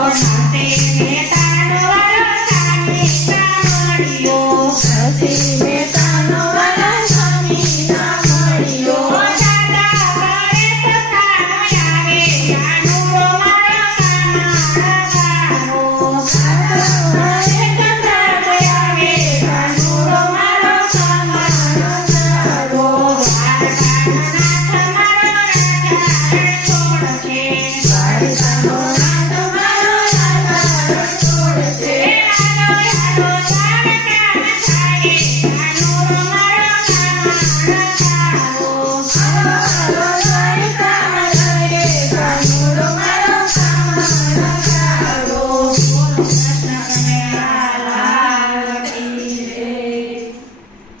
I'm sorry.